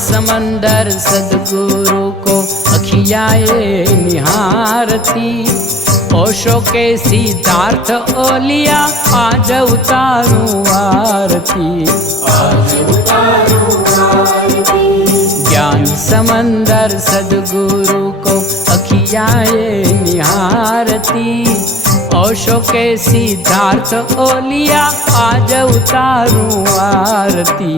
समंदर सदगुरु को अखियाए निहारती, ओशो के सिद्धार्थ ओलिया आज उतारूं आरती। ज्ञान समंदर सदगुरु को अखियाए निहारती, ओशो के सिद्धार्थ ओलिया आज उतारूं आरती।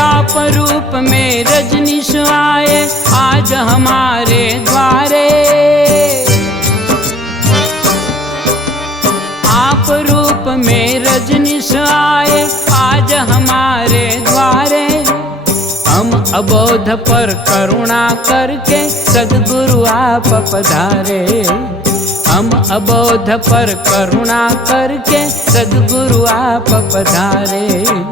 आप रूप में रजनीश आए आज हमारे द्वारे, आप रूप में रजनीश आए आज हमारे द्वारे। हम अबोध पर करुणा करके सद्गुरु आप पधारे, हम अबोध पर करुणा करके सद्गुरु आप पधारे।